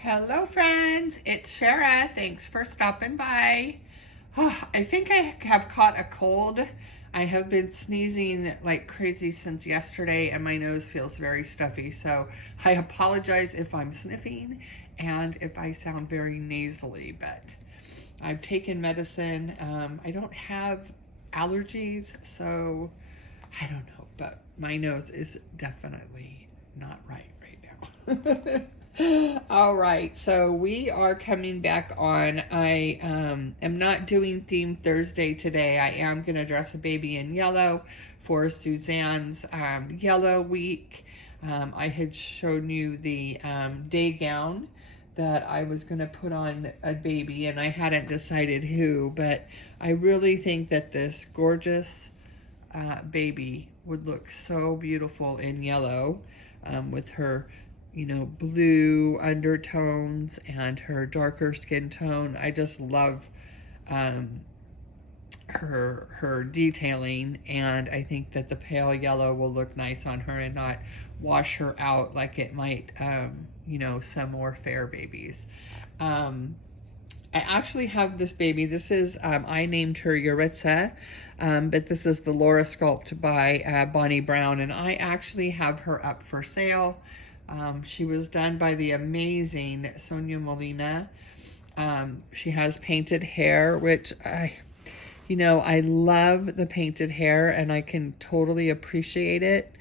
Hello friends, it's Shara. Thanks for stopping by. I think I have caught a cold. I have been sneezing like crazy since yesterday and my nose feels very stuffy. So I apologize if I'm sniffing and if I sound very nasally, but I've taken medicine. I don't have allergies, so I don't know, but my nose is definitely not right now. All right, so we are coming back on. I am not doing Theme Thursday today. I am going to dress a baby in yellow for Suzanne's yellow week. I had shown you the day gown that I was going to put on a baby, and I hadn't decided who, but I really think that this gorgeous baby would look so beautiful in yellow with her blue undertones and her darker skin tone. I just love her detailing, and I think that the pale yellow will look nice on her and not wash her out like it might some more fair babies. I actually have this baby. This is, I named her Yuritsa, but this is the Laura Sculpt by Bonnie Brown, and I actually have her up for sale. She was done by the amazing Sonia Molina. She has painted hair, which I love the painted hair and I can totally appreciate it.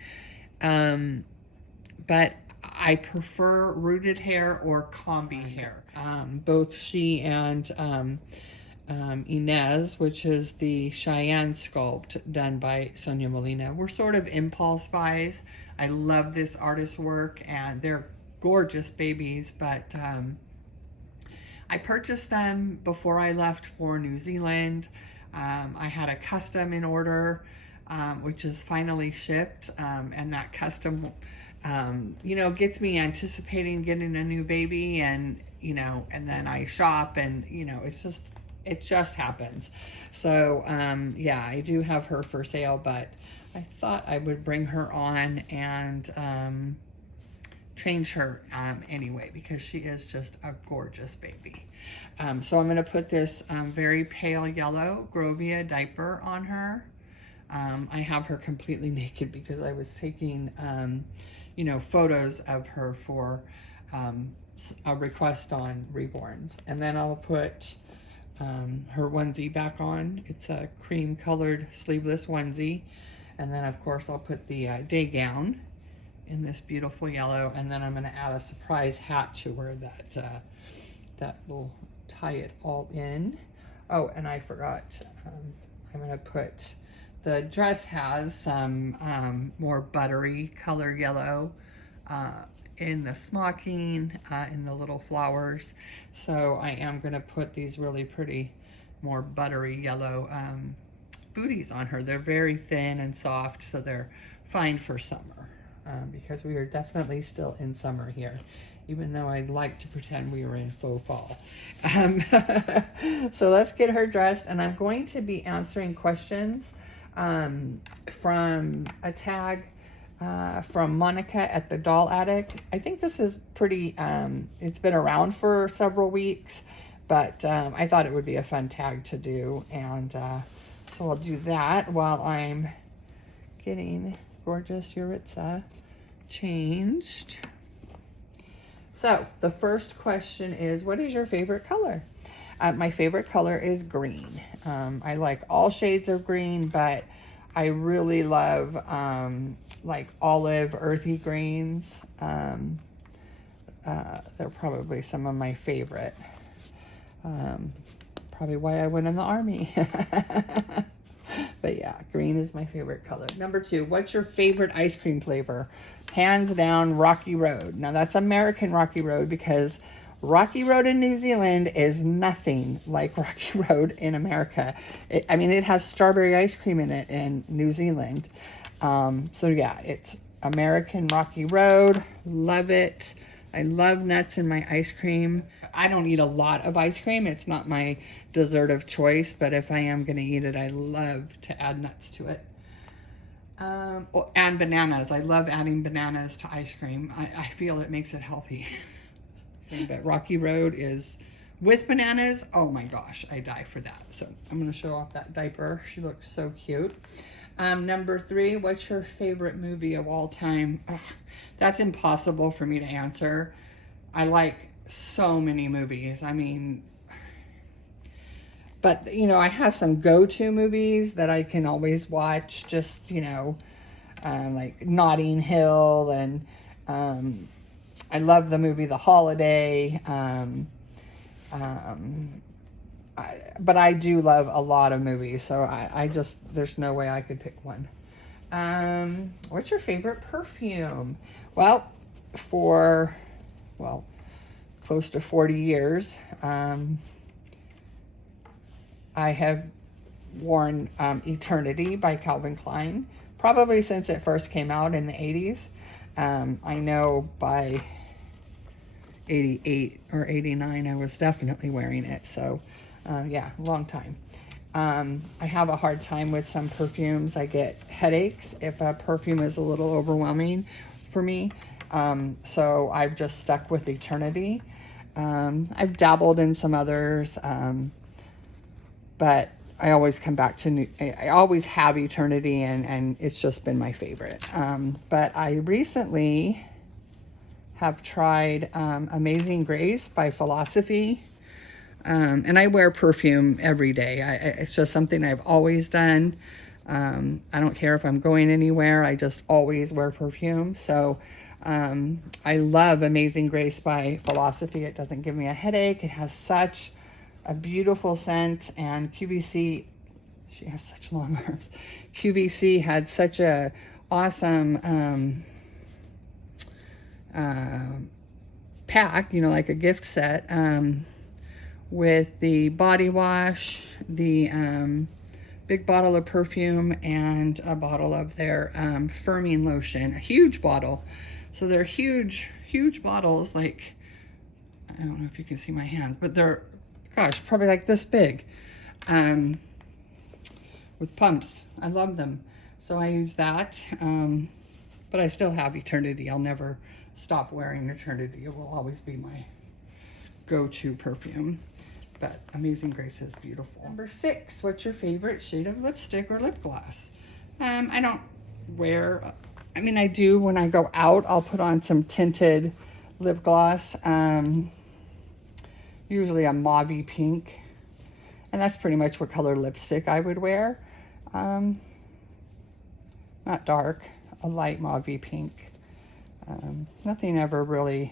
But I prefer rooted hair or combi hair. Both she and Inez, which is the Cheyenne sculpt done by Sonia Molina, were sort of impulse buys. I love this artist's work and they're gorgeous babies, but I purchased them before I left for New Zealand. I had a custom in order, which is finally shipped, and that custom gets me anticipating getting a new baby, and and then I shop, and it just happens. So yeah, I do have her for sale, but I thought I would bring her on and change her anyway, because she is just a gorgeous baby. So I'm going to put this very pale yellow Grovia diaper on her. I have her completely naked because I was taking photos of her for a request on Reborns. And then I'll put her onesie back on. It's a cream colored sleeveless onesie. And then of course I'll put the day gown in this beautiful yellow, and then I'm going to add a surprise hat to her that will tie it all in. Oh, and I forgot, I'm going to put, the dress has some more buttery color yellow in the smocking, in the little flowers. So I am going to put these really pretty, more buttery yellow booties on her. They're very thin and soft, so they're fine for summer, because we are definitely still in summer here, even though I'd like to pretend we were in faux fall. So let's get her dressed, and I'm going to be answering questions from a tag from Monica at the Doll Attic. I think this is pretty, it's been around for several weeks, but I thought it would be a fun tag to do, and so I'll do that while I'm getting gorgeous Yuritsa changed. So the first question is, what is your favorite color? My favorite color is green. I like all shades of green, but I really love like olive, earthy greens. They're probably some of my favorite. Probably why I went in the army. But yeah, green is my favorite color. Number 2, what's your favorite ice cream flavor? Hands down, Rocky Road. Now that's American Rocky Road, because Rocky Road in New Zealand is nothing like Rocky Road in America. It has strawberry ice cream in it in New Zealand. So yeah, it's American Rocky Road. Love it. I love nuts in my ice cream. I don't eat a lot of ice cream. It's not my dessert of choice, but if I am going to eat it, I love to add nuts to it. And bananas. I love adding bananas to ice cream. I feel it makes it healthy. But Rocky Road is with bananas. Oh my gosh, I die for that. So I'm going to show off that diaper. She looks so cute. Number 3, what's your favorite movie of all time? Ugh, that's impossible for me to answer. I like so many movies. I mean, but you know, I have some go-to movies that I can always watch, just, you know, like Notting Hill, and I love the movie The Holiday. But I do love a lot of movies, so I just, there's no way I could pick one. What's your favorite perfume? Well, for, well, close to 40 years, I have worn Eternity by Calvin Klein, probably since it first came out in the 80s. I know by 88 or 89 I was definitely wearing it, so yeah, long time. I have a hard time with some perfumes. I get headaches if a perfume is a little overwhelming for me, so I've just stuck with Eternity. I've dabbled in some others, but I always come back to I always have Eternity, and it's just been my favorite. But I recently have tried Amazing Grace by Philosophy. And I wear perfume every day. It's just something I've always done. I don't care if I'm going anywhere. I just always wear perfume. So I love Amazing Grace by Philosophy. It doesn't give me a headache. It has such a beautiful scent. And QVC, she has such long arms. QVC had such a awesome pack, you know, like a gift set, with the body wash, the big bottle of perfume, and a bottle of their firming lotion, a huge bottle. So they're huge bottles, like, I don't know if you can see my hands, but they're, gosh, probably like this big, with pumps. I love them. So I use that, but I still have Eternity. I'll never stop wearing Eternity. It will always be my go-to perfume. But Amazing Grace is beautiful. Number 6, what's your favorite shade of lipstick or lip gloss? I don't wear, I mean, I do when I go out. I'll put on some tinted lip gloss, usually a mauvey pink, and that's pretty much what color lipstick I would wear. Not dark, a light mauvey pink. Nothing ever really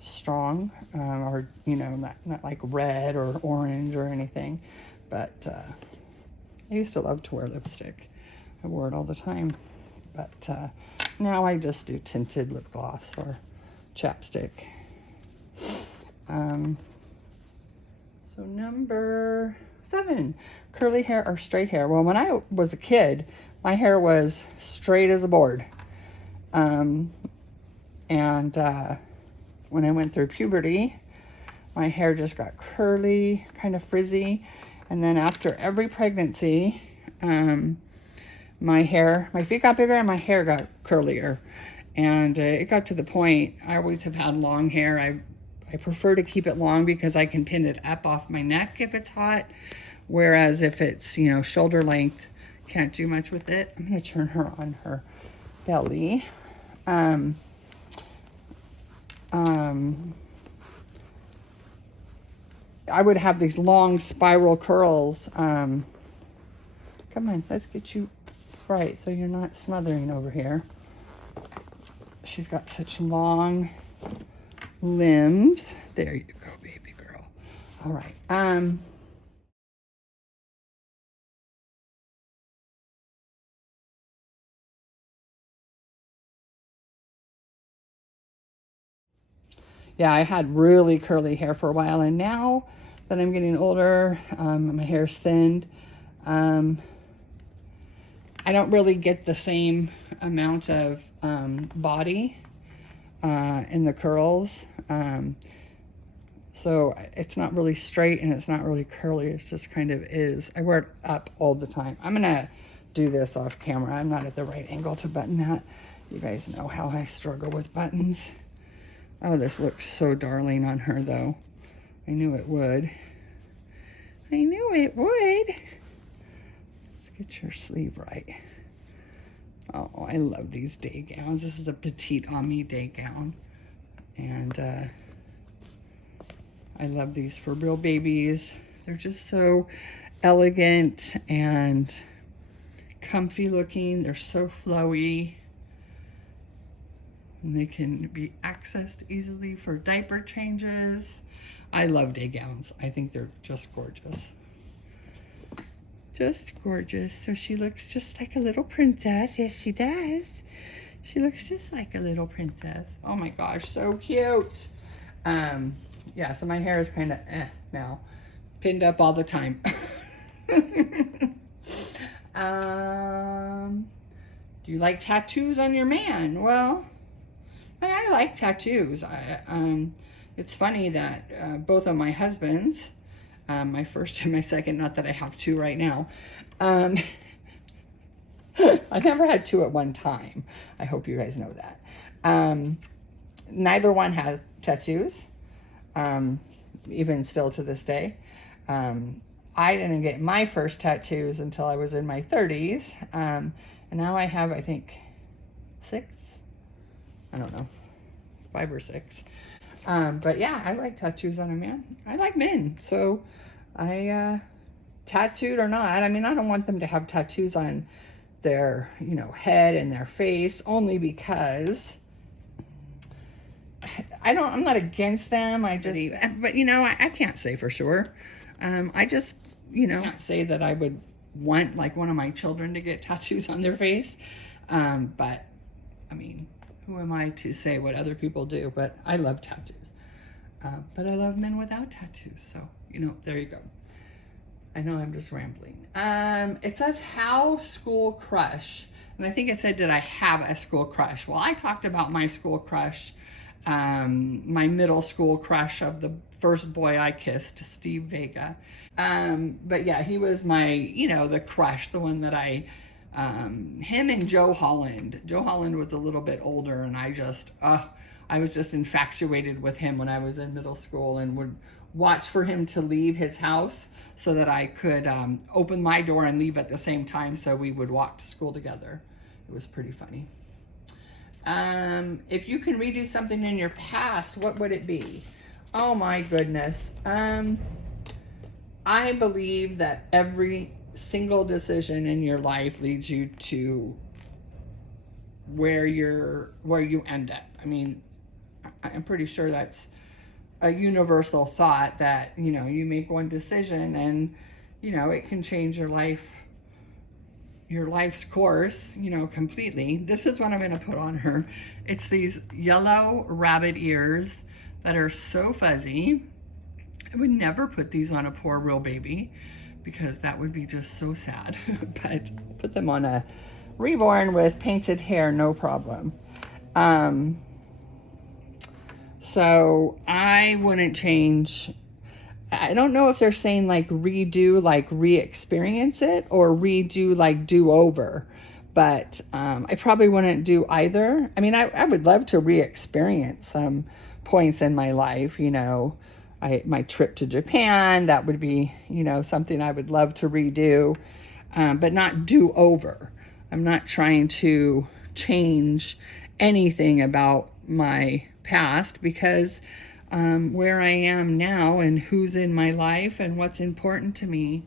strong, or, you know, not like red or orange or anything, but I used to love to wear lipstick. I wore it all the time, but now I just do tinted lip gloss or chapstick. So number 7, curly hair or straight hair. Well, when I was a kid, my hair was straight as a board, and when I went through puberty, my hair just got curly, kind of frizzy. And then after every pregnancy, my feet got bigger and my hair got curlier. And it got to the point, I always have had long hair. I prefer to keep it long because I can pin it up off my neck if it's hot. Whereas if it's, you know, shoulder length, can't do much with it. I'm going to turn her on her belly. I would have these long spiral curls. Come on, let's get you right so you're not smothering over here. She's got such long limbs. There you go, baby girl. All right. Yeah, I had really curly hair for a while, and now that I'm getting older, my hair's thinned. I don't really get the same amount of body in the curls. So it's not really straight and it's not really curly. It's just kind of is. I wear it up all the time. I'm gonna do this off camera. I'm not at the right angle to button that. You guys know how I struggle with buttons. Oh, this looks so darling on her, though. I knew it would. I knew it would. Let's get your sleeve right. Oh, I love these day gowns. This is a petite Ami day gown. And I love these for real babies. They're just so elegant and comfy looking. They're so flowy. And they can be accessed easily for diaper changes. I love day gowns. I think they're just gorgeous. Just gorgeous. So she looks just like a little princess. Yes, she does. She looks just like a little princess. Oh my gosh, so cute. Yeah, so my hair is kind of now. Pinned up all the time. Do you like tattoos on your man? Well, I like tattoos. It's funny that both of my husbands, my first and my second, not that I have two right now, I never had two at one time. I hope you guys know that. Neither one has tattoos, even still to this day. I didn't get my first tattoos until I was in my 30s. And now I have, I think, 6? I don't know, 5 or 6. But yeah, I like tattoos on a man. I like men. So I, tattooed or not, I mean, I don't want them to have tattoos on their, you know, head and their face, only because I'm not against them. But you know, I can't say for sure. I just, you know, can't say that I would want like one of my children to get tattoos on their face. But I mean, who am I to say what other people do? But I love tattoos. But I love men without tattoos. So, you know, there you go. I know I'm just rambling. It says how school crush. And I think it said, did I have a school crush? Well, I talked about my school crush, my middle school crush of the first boy I kissed, Steve Vega. But yeah, he was my, you know, the crush, the one that him and Joe Holland. Joe Holland was a little bit older, and I was just infatuated with him when I was in middle school, and would watch for him to leave his house so that I could open my door and leave at the same time, so we would walk to school together. It was pretty funny. If you can redo something in your past, what would it be? Oh my goodness. I believe that every single decision in your life leads you to where you end up. I mean, I'm pretty sure that's a universal thought, that, you know, you make one decision and, you know, it can change your life's course, you know, completely. This is what I'm going to put on her. It's these yellow rabbit ears that are so fuzzy. I would never put these on a poor real baby because that would be just so sad. But put them on a Reborn with painted hair, no problem. So I wouldn't change. I don't know if they're saying like redo, like re-experience it, or redo, like do over. But I probably wouldn't do either. I mean, I would love to re-experience some points in my life, you know. My trip to Japan, that would be, you know, something I would love to redo, but not do over. I'm not trying to change anything about my past, because where I am now and who's in my life and what's important to me,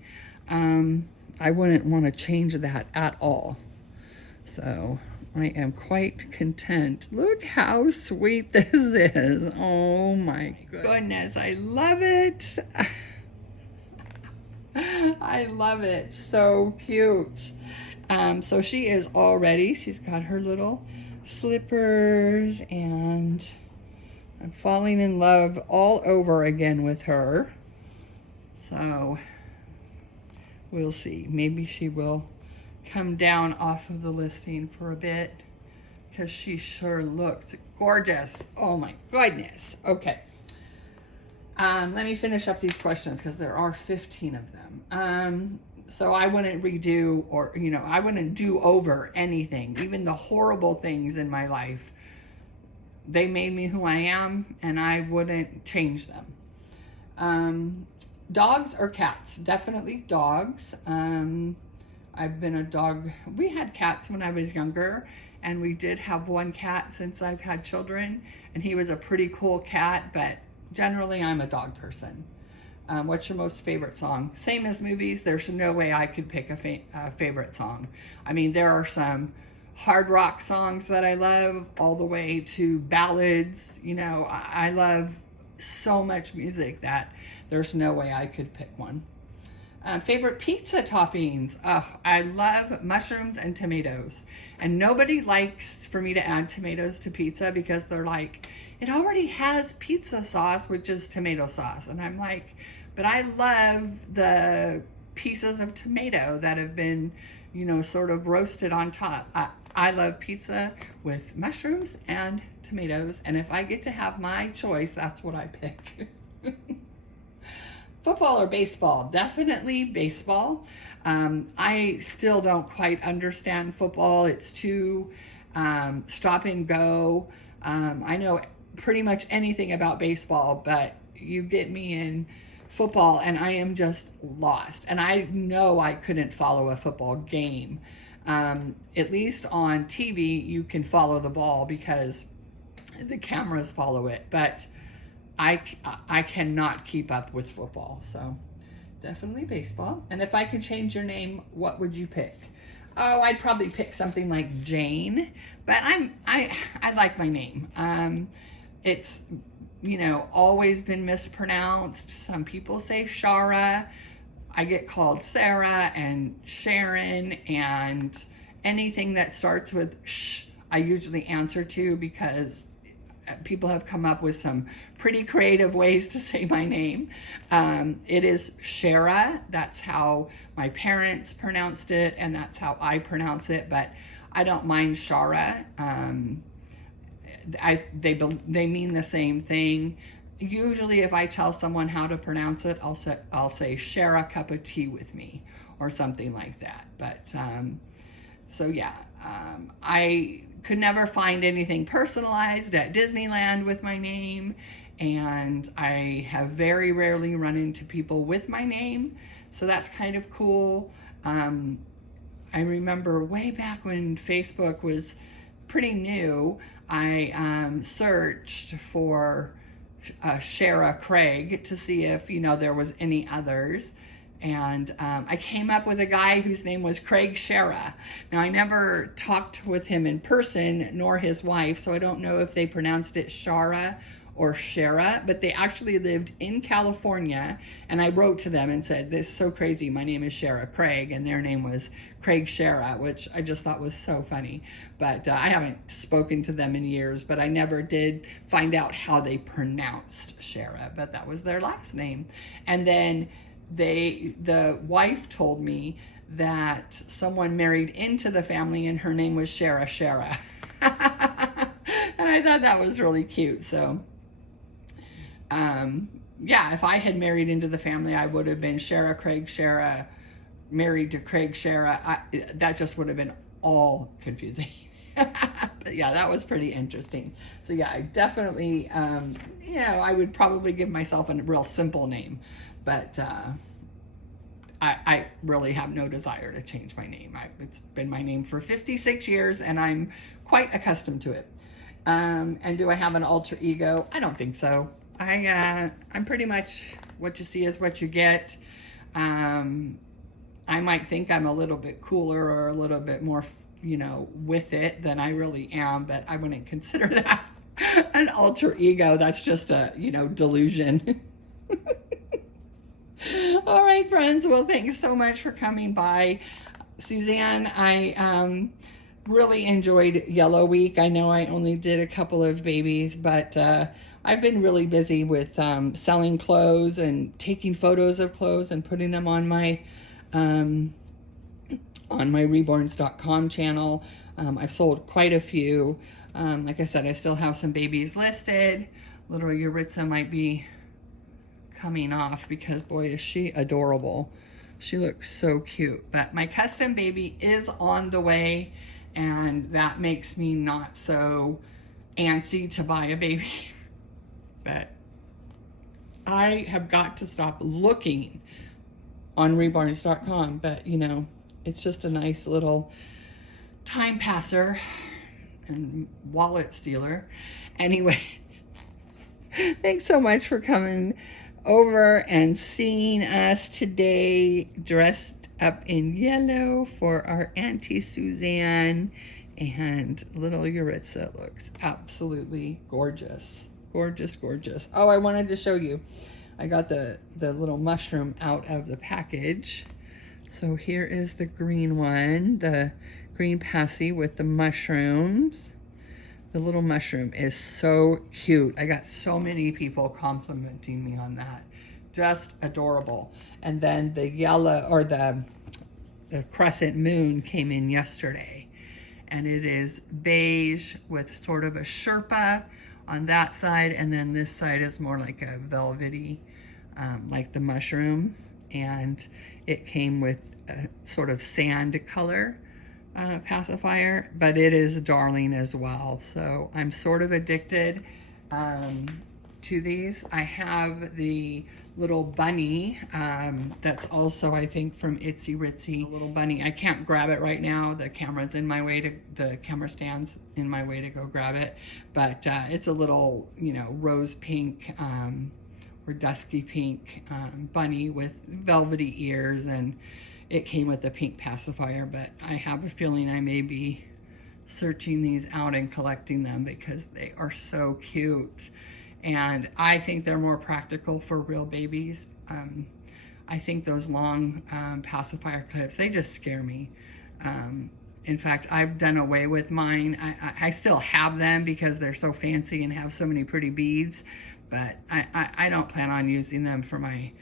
I wouldn't want to change that at all. So I am quite content. Look how sweet this is. Oh my goodness, I love it. I love it. So cute. So she is all ready. She's got her little slippers, and I'm falling in love all over again with her. So we'll see. Maybe she will come down off of the listing for a bit, because she sure looks gorgeous. Oh my goodness. Okay. Let me finish up these questions, because there are 15 of them. So I wouldn't redo, or, you know, I wouldn't do over anything, even the horrible things in my life. they made me who I am, and I wouldn't change them. Dogs or cats? Definitely dogs. I've been a dog. We had cats when I was younger, and we did have one cat since I've had children, and he was a pretty cool cat, but generally I'm a dog person. What's your most favorite song? Same as movies, there's no way I could pick a favorite song. I mean, there are some hard rock songs that I love, all the way to ballads. You know, I love so much music that there's no way I could pick one. Favorite pizza toppings? I love mushrooms and tomatoes. And nobody likes for me to add tomatoes to pizza because they're like, it already has pizza sauce, which is tomato sauce. And I'm like, but I love the pieces of tomato that have been, you know, sort of roasted on top. I love pizza with mushrooms and tomatoes. And if I get to have my choice, that's what I pick. Football or baseball? Definitely baseball. I still don't quite understand football. It's too stop and go. I know pretty much anything about baseball, but you get me in football and I am just lost. And I know I couldn't follow a football game. At least on TV, you can follow the ball because the cameras follow it. But I cannot keep up with football, so definitely baseball. And if I could change your name, what would you pick? Oh, I'd probably pick something like Jane, but I like my name. It's, you know, always been mispronounced. Some people say Shara. I get called Sarah and Sharon, and anything that starts with sh, I usually answer to because people have come up with some pretty creative ways to say my name. It is Shara. That's how my parents pronounced it, and that's how I pronounce it, but I don't mind Shara. They mean the same thing. Usually if I tell someone how to pronounce it, I'll say share a cup of tea with me or something like that. But so yeah, I could never find anything personalized at Disneyland with my name, and I have very rarely run into people with my name, so that's kind of cool. I remember way back when Facebook was pretty new, I searched for Shara Craig to see if, you know, there was any others. And I came up with a guy whose name was Craig Shara. Now, I never talked with him in person, nor his wife, so I don't know if they pronounced it Shara or Shara, but they actually lived in California, and I wrote to them and said, this is so crazy, my name is Shara Craig, and their name was Craig Shara, which I just thought was so funny. But I haven't spoken to them in years, but I never did find out how they pronounced Shara, but that was their last name. And then the wife told me that someone married into the family and her name was Shara. And I thought that was really cute. So yeah, if I had married into the family, I would have been Shara Craig Shara, married to Craig Shara. That just would have been all confusing. But yeah, that was pretty interesting. So yeah, I definitely, you know, I would probably give myself a real simple name, but I really have no desire to change my name. It's been my name for 56 years, and I'm quite accustomed to it. And do I have an alter ego? I don't think so. I'm pretty much what you see is what you get. I might think I'm a little bit cooler or a little bit more, you know, with it than I really am, but I wouldn't consider that an alter ego. That's just a, you know, delusion. All right, friends. Well, thanks so much for coming by. Suzanne, I really enjoyed Yellow Week. I know I only did a couple of babies, but I've been really busy with selling clothes and taking photos of clothes and putting them on my reborns.com channel. I've sold quite a few. Like I said, I still have some babies listed. Little Yuritsa might be coming off because boy is she adorable. She looks so cute. But my custom baby is on the way, and that makes me not so antsy to buy a baby, but I have got to stop looking on reborns.com. But you know, it's just a nice little time passer and wallet stealer. Anyway, thanks so much for coming over and seeing us today, dressed up in yellow for our Auntie Suzanne. And little Yuritsa looks absolutely gorgeous. Gorgeous, gorgeous. Oh, I wanted to show you. I got the little mushroom out of the package. So here is the green one, the green passy with the mushrooms. The little mushroom is so cute. I got so many people complimenting me on that. Just adorable. And then the yellow, or the crescent moon came in yesterday. And it is beige with sort of a Sherpa on that side, and then this side is more like a velvety, like the mushroom. And it came with a sort of sand color pacifier, but it is darling as well. So I'm sort of addicted to these. I have the little bunny that's also, I think, from Itsy Ritsy. The little bunny. I can't grab it right now. The camera's in my way to, the camera stand's in my way to go grab it. But it's a little, you know, rose pink or dusky pink bunny with velvety ears, and it came with a pink pacifier. But I have a feeling I may be searching these out and collecting them because they are so cute. And I think they're more practical for real babies. I think those long pacifier clips, they just scare me. In fact, I've done away with mine. I still have them because they're so fancy and have so many pretty beads, but I don't plan on using them for my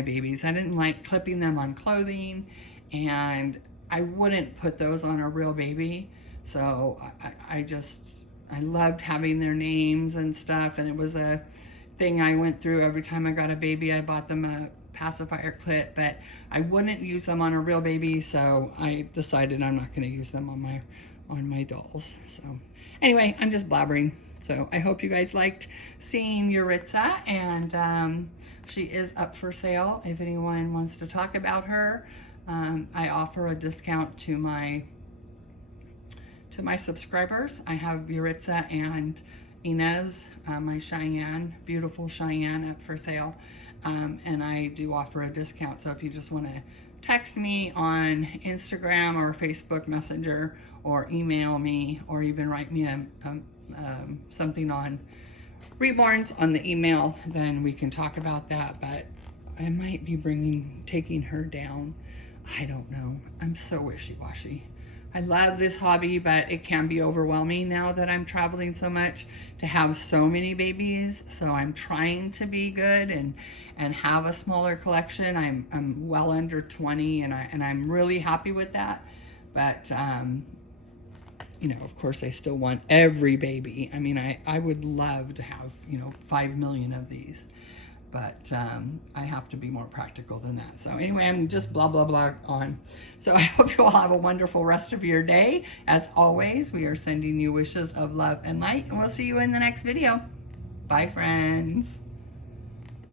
babies. I didn't like clipping them on clothing, and I wouldn't put those on a real baby. So I loved having their names and stuff, and it was a thing I went through. Every time I got a baby, I bought them a pacifier clip, but I wouldn't use them on a real baby, so I decided I'm not going to use them on my dolls. So anyway, I'm just blabbering. So I hope you guys liked seeing Yuritsa, and she is up for sale if anyone wants to talk about her. I offer a discount to my subscribers. I have Yuritsa and Inez, my Cheyenne, beautiful Cheyenne, up for sale. And I do offer a discount. So if you just want to text me on Instagram or Facebook Messenger, or email me, or even write me something on Reborns on the email, then we can talk about that. But I might be taking her down. I don't know. I'm so wishy-washy. I love this hobby, but it can be overwhelming now that I'm traveling so much to have so many babies. So I'm trying to be good and have a smaller collection. I'm well under 20, and I'm really happy with that. But you know, of course, I still want every baby. I mean, I would love to have, you know, 5 million of these. But I have to be more practical than that. So anyway, I'm just blah, blah, blah on. So I hope you all have a wonderful rest of your day. As always, we are sending you wishes of love and light, and we'll see you in the next video. Bye, friends.